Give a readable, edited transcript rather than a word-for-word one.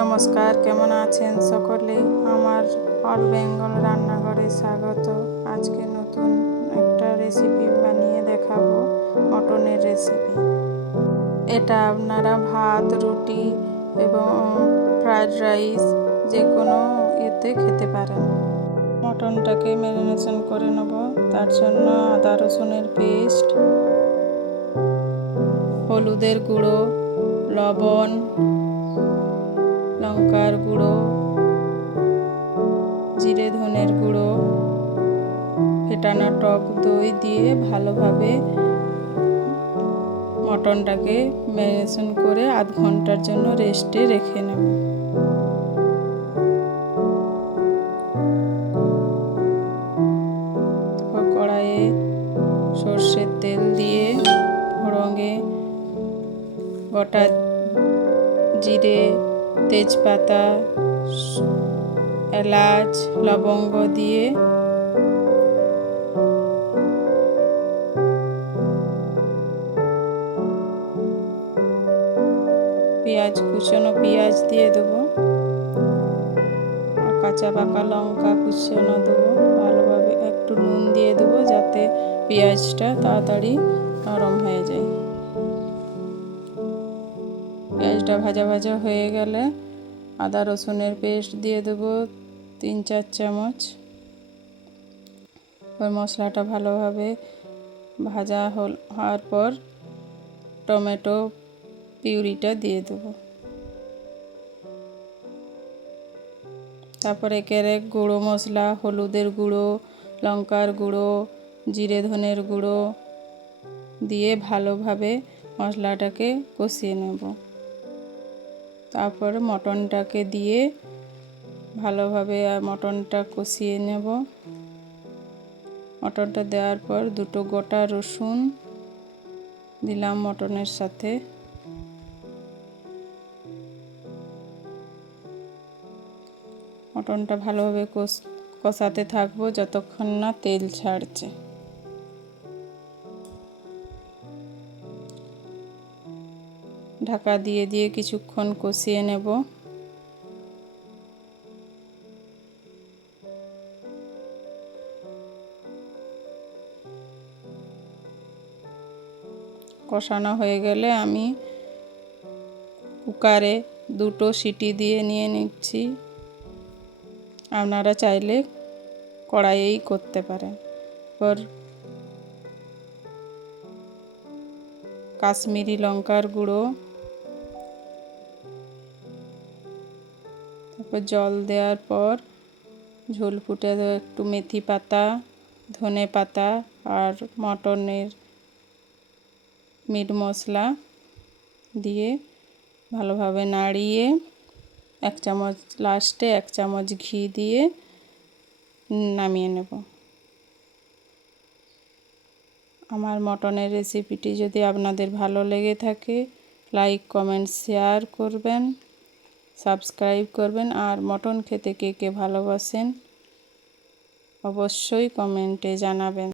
নমস্কার, কেমন আছেন সকলে? আমার অল বেঙ্গল রান্নাঘরে স্বাগত। আজকে নতুন একটা রেসিপি বানিয়ে দেখাবো, মটনের রেসিপি। এটা আপনারা ভাত, রুটি এবং ফ্রায়েড রাইস যে কোনো এতে খেতে পারেন। মটনটাকে ম্যারিনেশন করে নেব। তার জন্য আদা রসুনের পেস্ট, হলুদের গুঁড়ো, লবণ, লঙ্কার গুঁড়ো, জিরে ধনের গুঁড়ো, ফেটানো টক দই দিয়ে ভালোভাবে মটনটাকে ম্যারিনেশন করে আধ ঘন্টার জন্য রেস্টে রেখে নেব। কড়াইয়ে সর্ষের তেল দিয়ে ফোড়নে গোটা জিরে, তেজপাতা, এলাচ, লবঙ্গ দিয়ে কুচনো পেঁয়াজ দিয়ে দেবো, আর কাঁচা পাকা লঙ্কা কুচনো দেবো। ভালোভাবে একটু নুন দিয়ে দেবো যাতে পেঁয়াজটা তাড়াতাড়ি নরম হয়ে যায়। পেঁয়াজটা ভাজা ভাজা হয়ে গেলে আদা রসুনের পেস্ট দিয়ে দেবো 3-4 চামচ। ওই মশলাটা ভালোভাবে ভাজা হওয়ার পর টমেটো পিউরিটা দিয়ে দেবো। তারপর একের এক গুঁড়ো মশলা, হলুদের গুঁড়ো, লঙ্কার গুঁড়ো, জিরে ধনের গুঁড়ো দিয়ে ভালোভাবে মশলাটাকে কষিয়ে নেব। তারপর মটনটাকে দিয়ে ভালোভাবে মটনটা কষিয়ে নেব। মটনটা দেওয়ার পর 2 গোটা রসুন দিলাম মটনের সাথে। মটনটা ভালোভাবে কষাতে থাকবো যতক্ষণ না তেল ছাড়ছে। ঢাকা দিয়ে দিয়ে কিছুক্ষণ কষিয়ে নেব। কষানো হয়ে গেলে আমি কুকারে 2 সিটি দিয়ে নিয়ে নিচ্ছি। আপনারা চাইলে কড়াইয়েই করতে পারেন। পর কাশ্মীরি লঙ্কার গুঁড়ো, তারপর জল দেওয়ার পর ঝোল ফুটে একটু মেথি পাতা, ধনে পাতা আর মটনের মিট মশলা দিয়ে ভালোভাবে নাড়িয়ে 1 চামচ লাস্টে 1 চামচ ঘি দিয়ে নামিয়ে নেব। আমার মটনের রেসিপিটি যদি আপনাদের ভালো লেগে থাকে লাইক, কমেন্ট, শেয়ার করবেন, সাবস্ক্রাইব করবেন। আর মটন খেতে কে কে ভালোবাসেন অবশ্যই কমেন্টে জানাবেন।